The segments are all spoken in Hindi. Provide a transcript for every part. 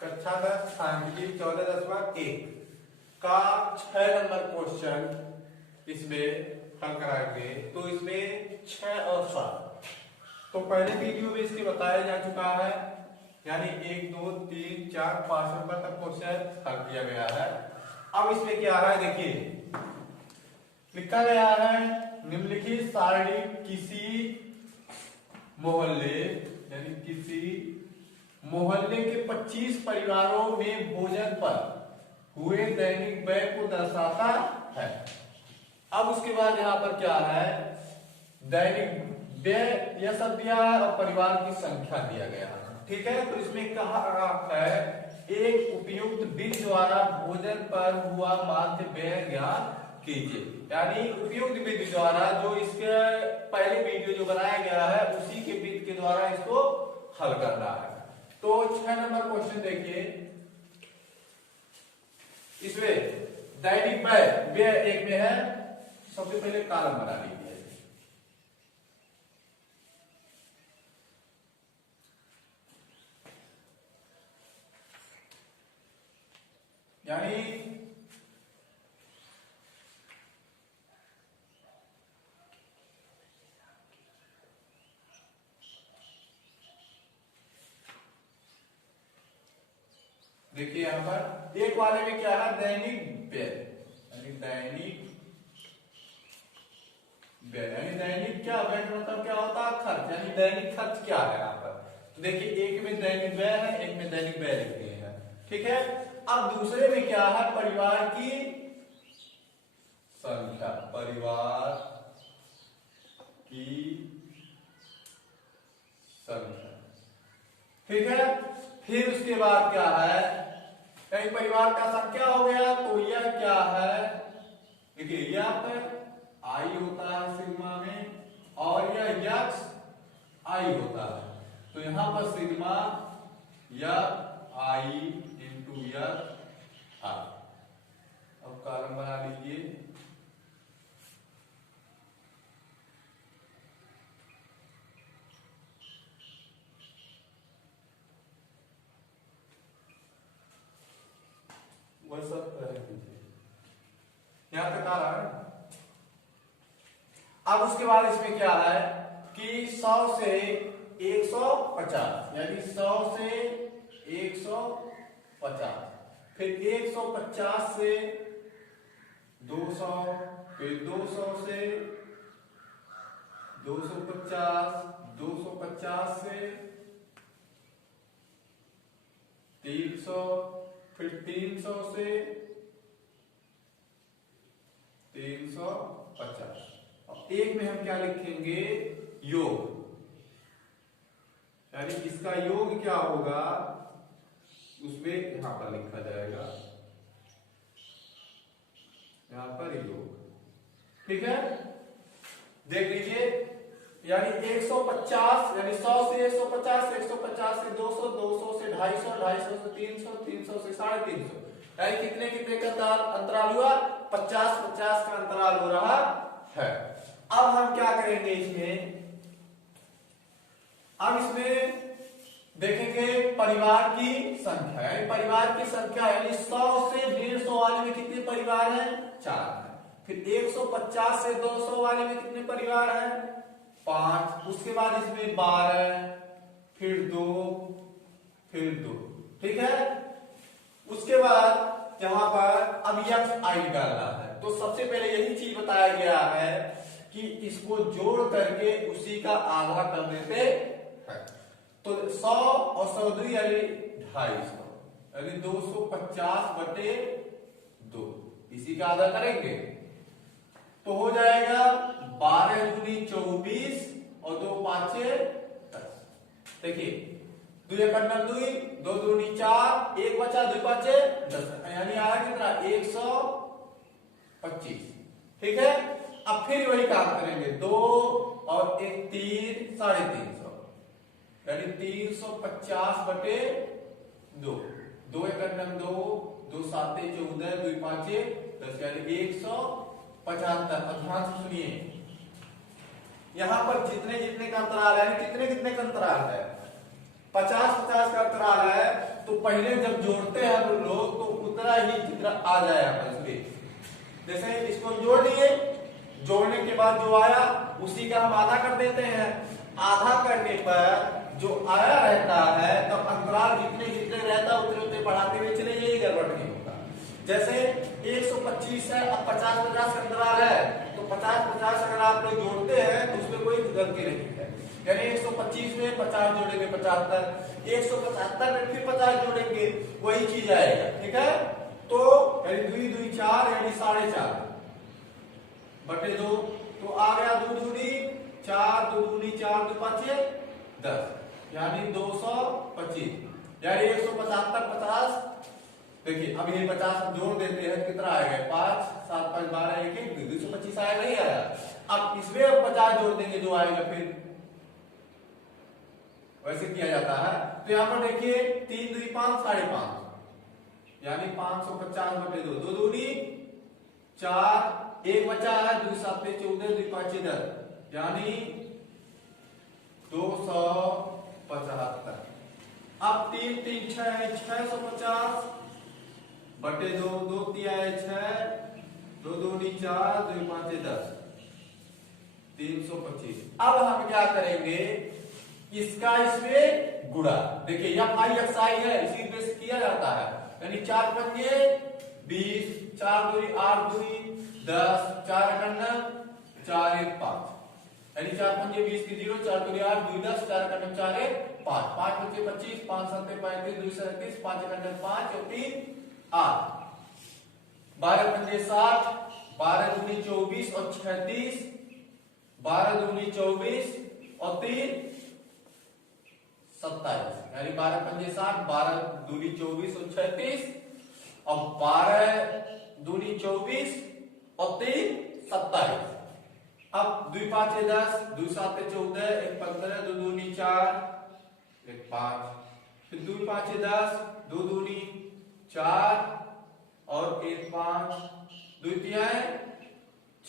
कक्षा 10 सांख्यिकी 14.1 का 6 नंबर क्वेश्चन इसमें हल कराएंगे। तो इसमें 6 और 7 तो पहले वीडियो में इसके बताया जा चुका है, यानी 1 2 3 4 5 नंबर तक क्वेश्चन हल किया गया है। अब इसमें क्या है देखिए, लिखा गया है निम्नलिखित सारणी किसी मोहल्ले यानी किसी मोहल्ले के 25 परिवारों में भोजन पर हुए दैनिक व्यय को दर्शाता है। अब उसके बाद यहाँ पर क्या है, दैनिक व्यय यह सब दिया है और परिवार की संख्या दिया गया है। ठीक है, तो इसमें कहा है एक उपयुक्त विधि द्वारा भोजन पर हुआ माध्य व्यय ज्ञात कीजिए। यानी उपयुक्त विधि द्वारा, जो इसके पहले वीडियो जो बनाया गया है उसी के विधि के द्वारा इसको हल करना है। तो 6 नंबर क्वेश्चन देखिए, इसमें दैनिक व्यय एक में है। सबसे पहले कॉलम बना लीजिए, यानी देखिए यहां पर एक वाले में क्या है, दैनिक व्यय यानी दैनिक व्यय यानी दैनिक क्या व्यय मतलब क्या होता है, खर्च। यानी दैनिक खर्च क्या है यहाँ पर। तो देखिए एक में दैनिक व्यय है, एक में दैनिक व्यय लिख दिए हैं। ठीक है, अब दूसरे में क्या है, परिवार की संख्या, परिवार की संख्या। ठीक है, फिर उसके बाद क्या है, कहीं परिवार का संख्या हो गया तो यह क्या है, देखिए यह पर आई होता है सिग्मा में और यह यक्स आई होता है। तो यहां पर सिग्मा यक आई इंटू यक आई। अब कॉलम बना लीजिए, वह सब यहां तक आ रहा है। अब उसके बाद इसमें क्या है कि 100 से 150 यानी 100 से 150, फिर 150 से 200, फिर 200 से 250, 250 से 300, फिर 300 से 350। अब एक में हम क्या लिखेंगे, योग, यानी इसका योग क्या होगा उसमें यहां पर लिखा जाएगा, यहां पर योग। ठीक है, देख लीजिए, यानी 150 यानी 100 से 150, 150 से 200, 200 से 250, 250 से 300, 300 से 350, यानी कितने कितने का अंतराल हुआ, 50 50 का अंतराल हो रहा है। अब हम क्या करेंगे इसमें, अब इसमें देखेंगे परिवार की संख्या, यानी परिवार की संख्या यानी 100 से 150 वाले में कितने परिवार हैं, 4 है। फिर 150 से 200 वाले में कितने परिवार हैं, 5। उसके बाद इसमें 12, फिर 2, फिर 2। ठीक है, उसके बाद यहां पर अब यक्स आई निकालना है। तो सबसे पहले यही चीज बताया गया है कि इसको जोड़ करके उसी का आधा कर देते हैं। तो 100 और 100 यानी 250, यानी 250 बटे 2, इसी का आधा करेंगे तो हो जाएगा 12 दूनी 24 और 2 पांचे 10। देखिए 2 एक 2, 2 दूनी 4, 1 बचा 2 पांचे 10, यानी आया कितना 125। ठीक है, अब फिर वही काम करेंगे, 2 और 1 3, 350, यानी 350 बटे 2, 2 एक 2, 2 7 14, 2 5 10, यानी 175। ध्यान से सुनिए, यहां पर जितने जितने का अंतराल है, कितने कितने का अंतराल है, 50 50 का अंतराल है। तो पहले जब जोड़ते हैं हम लोग तो उतना ही जितना आ जाए यहाँ पर। जैसे इसको जोड़ लिए, जोड़ने के बाद जो आया उसी का हम आधा कर देते हैं। आधा करने पर जो आया रहता है तब अंतराल जितने जितने रहता है उतने उतने बढ़ाते हुए चले जाइए, गड़बड़ नहीं होगा। जैसे 125 है, अब 50-50 का अंतराल है तो 50-50 अगर आप लोग जोड़ते हैं तो उसमें कोई गलती नहीं है। यानी 125 में 50 जोड़ेंगे 75, 175 में फिर 50 जोड़ेंगे, वही चीज आएगा। ठीक है, तो यानी 2 2 4 यानी 4.5 बटे 2, तो आ गया 2 दूनी 4, 2 दूनी 4, 2 5 10 यानी 225। यानी 175 50। देखिए अब ये 50 जोड़ देते हैं कितना आएगा, 5 7 5 12 1 1 225 आया, नहीं आया। अब इसमें अब 50 जोड़ देंगे जो आएगा, फिर वैसे किया जाता है। तो यहाँ पर देखिए 3 2 5 5.5 यानी 550 बटे 2, 2 दूनी 4, एक बचा है 2 7 14, 2 5 10 यानी 275। अब 3 3 6 है 650 बटे 2, 2 3 है 6, 2 दूनी 4, 2 5 10 325। अब हम क्या करेंगे, इसका इसमें गुणा। देखिए यह आई एक्स आई है, इसी पे से किया जाता है। यानी 4 पंजे 20, 4 दूनी 8 दूनी 10, 4 अकन्नम 4 1 5 यानी 4 पंजे 20 की 0, 4 दूनी 8 2 10, 4 अकन्नम 4 1 5, 5 पंजे 25, 5 7 35, 2 37, 5 अकन्नम 5 और 3 8, 12 पंजे 60, 12 दूनी 24 और 36, 12 दूनी 24 और 3 27 यानी 12 पंजे 60, 12 दूनी 24 और 36 और 12 दूनी 24 और 3 27। अब 2 5 10, 2 7 14, 1 15, 2 दूनी 4, 1 5, फिर 2 5 10, 2 दूनी 4 और 1 5, 2 3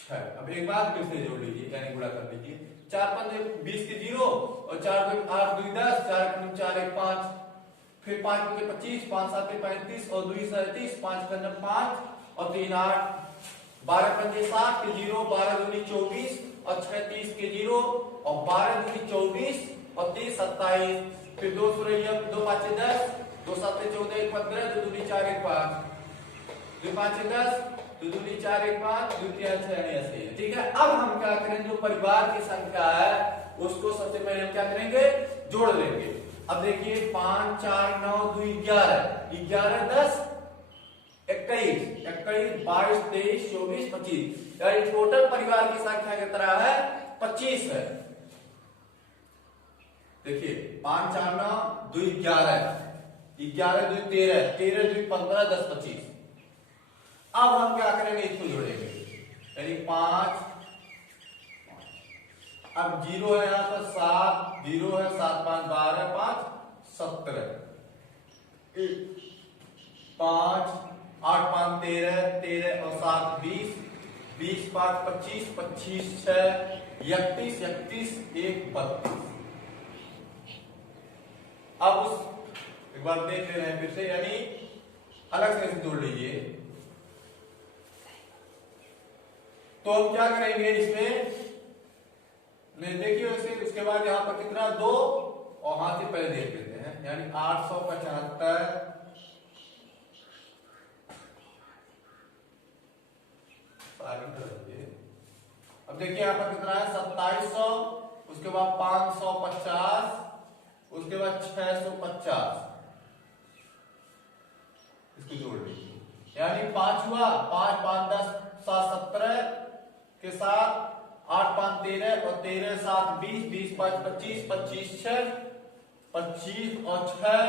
6। अब एक बार फिर से जोड़ लीजिए, यानी गुणा कर लीजिए। 4 पंजे 20 की 0 और 4 2 8 2 10, 4 अकन्नम 4 1 5, फिर 5 पंजे 25, 5 7 35 और 2 37, 5 अकन्नम 5 और 3 8, 12 पंजे 60 के 0, 12 दूनी 24 और 6 30 के 0 और 12 दूनी 24 और 3 27, फिर 2 सुरैया 2 5 10, 2 7 14 1 15, 2 दूनी 4 1 5, 2 5 10, 2 दूनी 4 1 5, 2 3 6 ऐसे है। ठीक है, अब हम क्या करेंगे, जो परिवार की संख्या है उसको सबसे पहले हम क्या करेंगे, जोड़ लेंगे। अब देखिए 5 4 9 2 11, 11 10 21, 21 22 23 24 25 यानी टोटल परिवार की संख्या कितना है, 25 है। देखिए 5 4 9 2 11, 11 2 13, 13 2 15, 10 25। अब हम क्या करेंगे, इसको जोड़ेंगे यानी 5, अब 0 है यहां पर 7, 0 है 7 5 12 5 17, 5 8 5 13, 13 और 7 20, 20 5 25, 25 6 31, 31 1 32। अब उस एक बार देख ले रहे हैं फिर से, यानी अलग से जोड़ लीजिए। तो हम क्या करेंगे इसमें, देखिए वैसे उसके बाद यहां पर कितना 2 और वहां से पहले देख लेते हैं, यानी 875 अब देखिए यहां पर कितना है 2700, उसके बाद 550, उसके बाद 650, इसको जोड़ लीजिए यानी 5 हुआ, 5 5 10 7 17 के साथ 8 5 13 और 13 7 20, 20 5 25, 25 6 25 और 6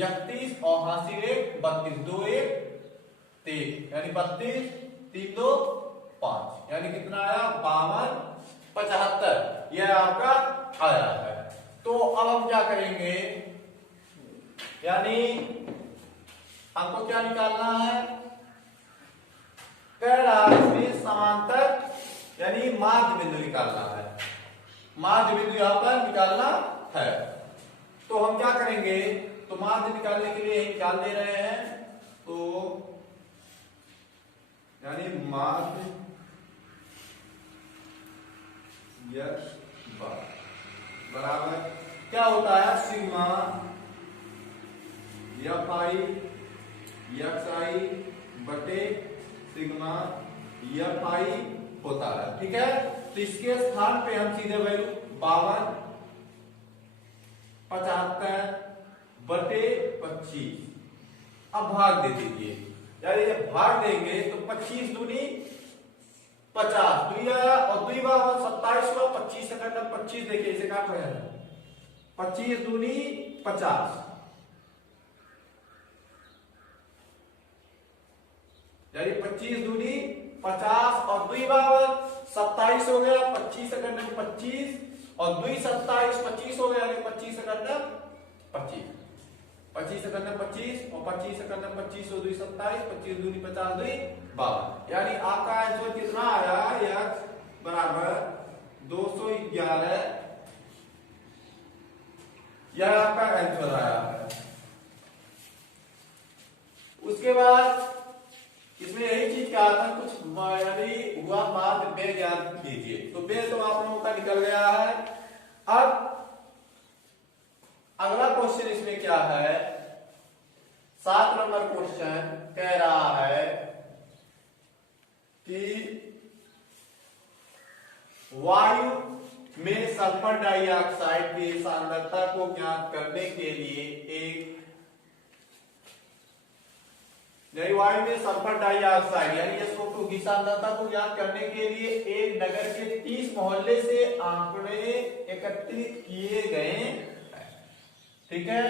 31 और हासिल 1 32, 2 1 3 यानी 32 3 2 5 यानी कितना आया 52 75 यह आपका आया है। तो अब हम क्या करेंगे, यानी हमको क्या निकालना है, कह रहा है इसमें समांतर यानी माध्य बिंदु निकालना है, माध्य बिंदु यहां पर निकालना है। तो हम क्या करेंगे, तो तो माध्य निकालने के लिए यही निकाल दे रहे हैं। तो यानी माध्य यक्स बराबर क्या होता है, सिग्मा एफ आई एक्स आई बटे सिग्मा एफ आई होता है। ठीक है, तो इसके स्थान पे हम सीधे वैल्यू 52 75 बटे 25 अब भाग दे दीजिए। यानी जब भाग देंगे तो 25 दूनी 50 दुई आया और दुई बार 27 हुआ, 25 सेकंड में 25 देखिए इसे काट रहे हैं, 25 दूनी 50 यानी 25 दूनी 50 और दुई बार 27 हो गया, 25 सेकंड में 25 और दुई 27 25 हो गया, यानी 25 सेकंड में 25 25 सेकंड में 25 और 25 सेकंड में 25 और दुई 27 25 दूनी 50 दुई 52 यानी आपका आंसर कितना आया, x बराबर 211 यह आपका आंसर आया है। उसके बाद इसमें यही चीज कहा था, कुछ यानी हुआ माध्य व्यय ज्ञात कीजिए, तो व्यय तो आप लोगों का निकल गया है। अब अगला क्वेश्चन इसमें क्या है, 7 नंबर क्वेश्चन कह रहा है कि वायु में सल्फर डाइऑक्साइड की सांद्रता को ज्ञात करने के लिए एक वायु में सल्फर डाइऑक्साइड यानी SO2 की सांद्रता को ज्ञात करने के लिए एक नगर के 30 मोहल्ले से आंकड़े एकत्रित किए गए। ठीक है,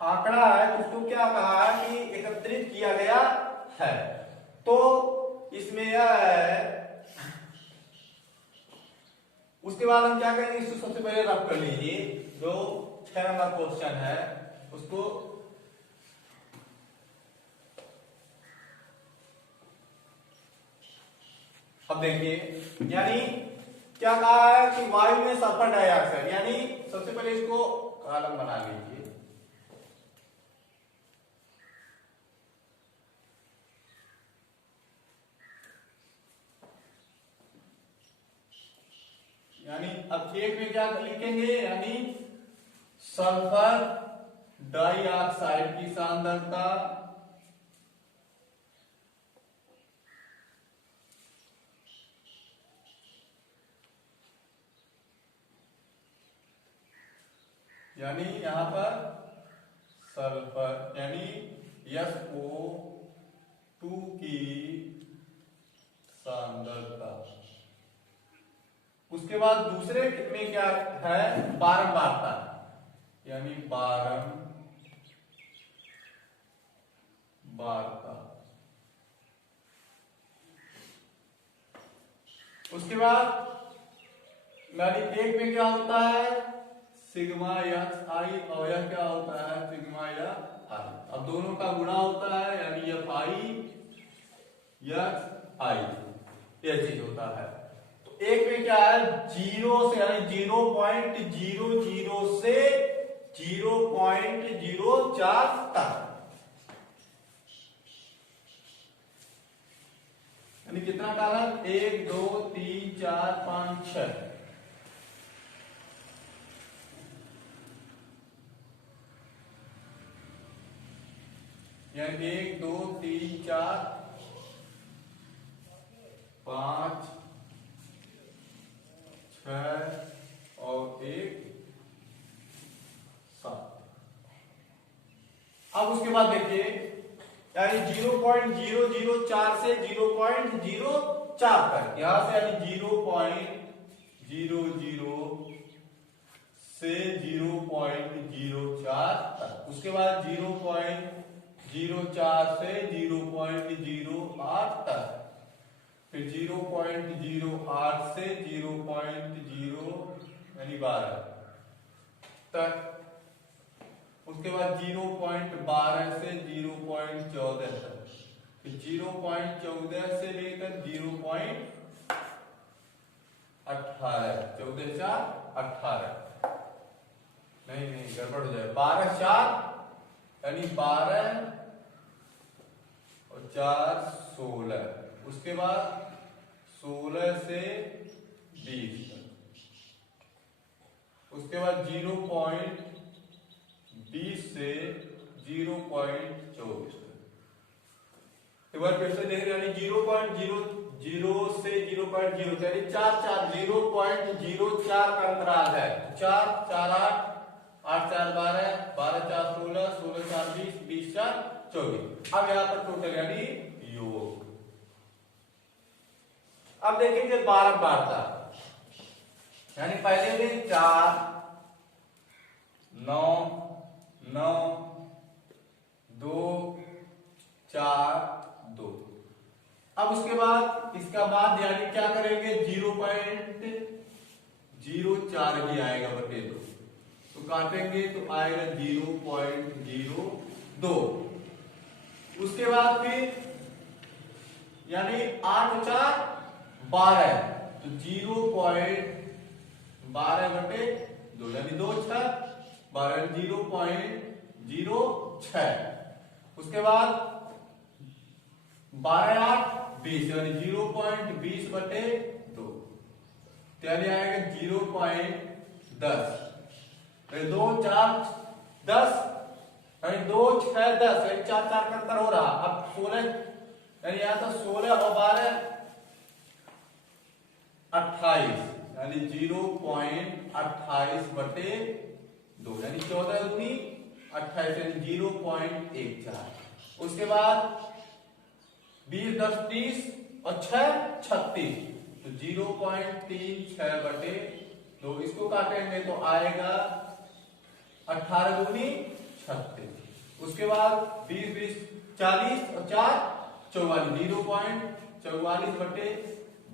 आंकड़ा है, उसको क्या कहा है कि एकत्रित किया गया है। तो इसमें यह है, उसके बाद हम क्या करेंगे, इसको सबसे पहले रफ कर लीजिए। जो 6 नंबर क्वेश्चन है उसको अब देखिए, यानी क्या कहा है कि वायु में सल्फर डाइऑक्साइड, यानी सबसे पहले इसको कॉलम बना लीजिए। यानी अब एक में क्या लिखेंगे, यानी सल्फर डाइऑक्साइड की सांद्रता यानी यहां पर सल्फर यानी SO2 की सांद्रता। उसके बाद दूसरे में क्या है, बारंबारता यानी बारंबारता। उसके बाद यानी एक में क्या होता है, सिग्मा एक्स आई और यह क्या होता है, सिग्मा एक्स आई। अब दोनों का गुणा होता है यानी एफ आई एक्स आई, यह चीज होता है। तो एक में क्या है, 0 से यानी 0.00 से 0.04 तक, यानी कितना कॉलम, 1 2 3 4 5 6 यानी 1 2 3 4 5 6 और 1 7। अब उसके बाद देखिए, यानी 0.004 से 0.04 तक, यहां से यानी 0.00 से 0.04 तक। उसके बाद 0.04 से 0.08 तक, फिर 0.08 से 0.0 यानी 12 तक। उसके बाद 0.12 से 0.14 तक, फिर 0.14 से लेकर 0.18 14 4 18 नहीं गड़बड़ हो जाए, 12 4 यानी 12 और 4 16, उसके बाद 16 से 20 तक, उसके बाद 0.20 से 0.24 तक। एक बार फिर से देख रहे हैं, यानी 0.00 से 0.0 यानी 0.04 का अंतराल है। 4 4 8 8 4 12 12 4 16 16 4 20 20 4 24। अब यहाँ पर टोटल यानी योग। अब देखेंगे बारंबारता, यानी पहले में 4 9 9 2 4 2। अब उसके बाद इसका बाद यानी क्या करेंगे, 0.04 ही आएगा बटे 2, तो काटेंगे तो आएगा 0.02। उसके बाद फिर यानी 8 4 12, तो 0.12 बटे 2 यानी 2 6 12 0.06। उसके बाद 12 8 20 यानी 0.20 बटे 2, यानी आएगा 0.10। 2 4 10 यानी 2 6 10 यानी 4 4 का अंतर हो रहा। अब 16 यानी यहाँ था 16 और 12 28 यानी 0.28 बटे 2 यानी 14 दूनी 28 यानी 0.14। उसके बाद 20 10 30 और 6 36, तो 0.36 बटे 2। इसको काटेंगे तो आएगा 18 दूनी 36। उसके बाद 20 20 40 और 4 44 0.44 बटे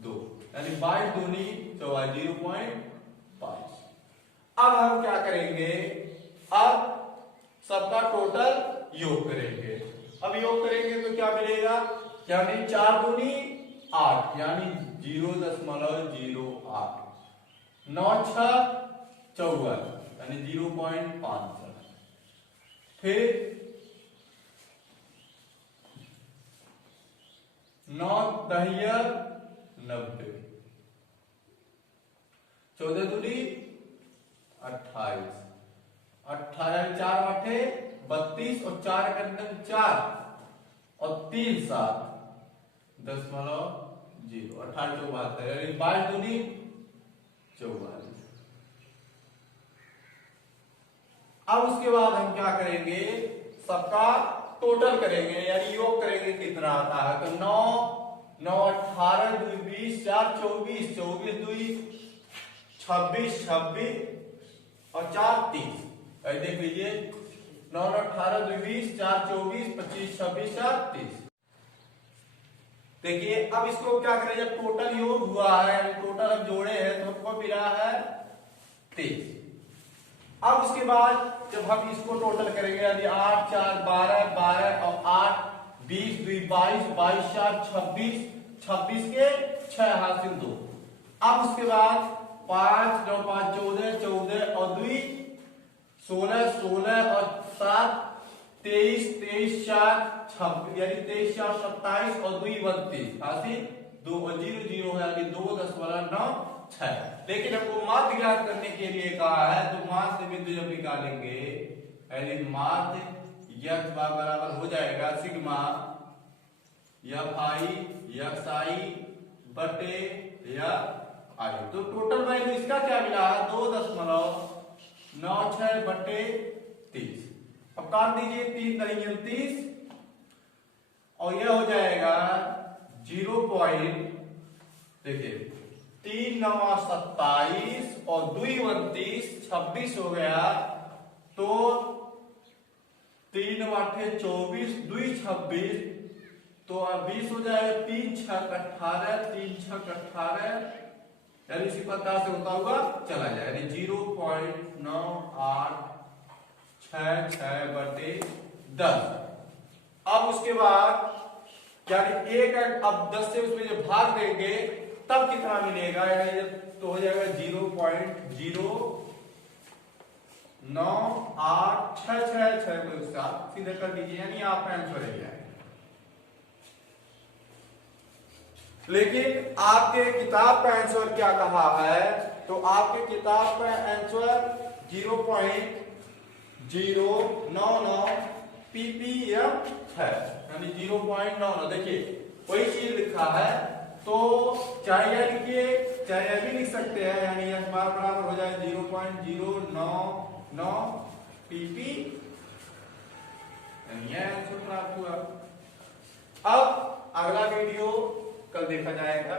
2 यानी 22 दूनी 44 0.5। अब हम क्या करेंगे, अब सबका टोटल योग करेंगे। अब योग करेंगे तो क्या मिलेगा, यानी 4 दूनी 8 यानी 0.08, 9 6 54 यानी 0.5, फिर 9 10 90, 14 दूनी 28, 18 4 8 32 और 4 के अंदर 4 और 3 7 0.0 18 74 यानी 22 दूनी 44। अब उसके बाद हम क्या करेंगे, सबका टोटल करेंगे यानी योग करेंगे, कितना आता है तो 9 9 18 2 20 4 24 24 2 26 26 और 4 30। देख लीजिए 9 18 2 20 4 24 25 26 4 30। देखिए अब इसको क्या करें, जब टोटल योग हुआ है टोटल हम जोड़े हैं तो हमको मिला है 23। अब उसके बाद जब हम इसको टोटल करेंगे यानी 8 4 12 12 और 8 20 2 22 22 4 26 26 के 6 हासिल 2। अब उसके बाद 5 9 5 14 14 और 2 16 16 और 7 23 23 4 26 यानी 23 4 27 और 2 32 हासिल 2 और 0 0 है यानी 2.96। लेकिन हमको माध्य ज्ञात करने के लिए कहा है, तो माध्य बिंदु जब निकालेंगे यानी माध्य यक्स बराबर हो जाएगा सिग्मा एफ आई यक्स आई बटे यफ आई। तो टोटल वैल्यू इसका क्या मिला है 2.96 बटे 30। अब काट दीजिए 3 तरीके 30 और यह हो जाएगा 0. देखिए 3 9 27 और 2 29 26 हो गया, तो 3 8 24 2 26 तो 20 हो जाएगा। 3 6 18 3 6 18 यानी इसी प्रकार से होता हुआ चला जाए यानी 0.9866 बटे 10। अब उसके बाद यानी एक अब 10 से उसमें जब भाग देंगे तब कितना मिलेगा, यानी तो हो जाएगा 0.0 9 8 6 6 6 को उससे आप सीधे कर दीजिए, यानी आपका आंसर है क्या। लेकिन आपके किताब का आंसर क्या कहा है, तो आपके किताब का आंसर 0.099 ppm है, यानी 0.99। देखिए कोई चीज लिखा है तो चाहे यह लिखिए चाहे यह भी लिख सकते हैं, यानी यह बराबर हो जाए 0.099 pp, यानी यह आंसर प्राप्त हुआ। अब अगला वीडियो कल देखा जाएगा।